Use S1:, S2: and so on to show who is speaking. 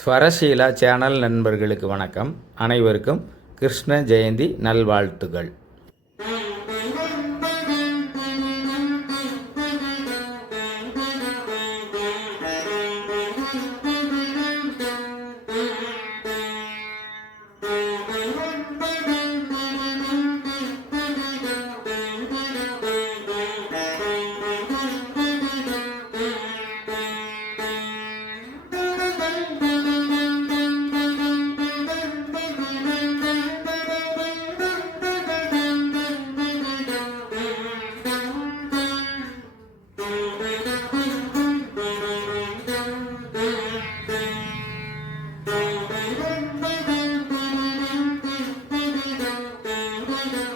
S1: ஸ்வரசீலா channel நண்பர்களுக்கு வணக்கம். அனைவருக்கும் கிருஷ்ண ஜெயந்தி நல்வாழ்த்துகள். Amen.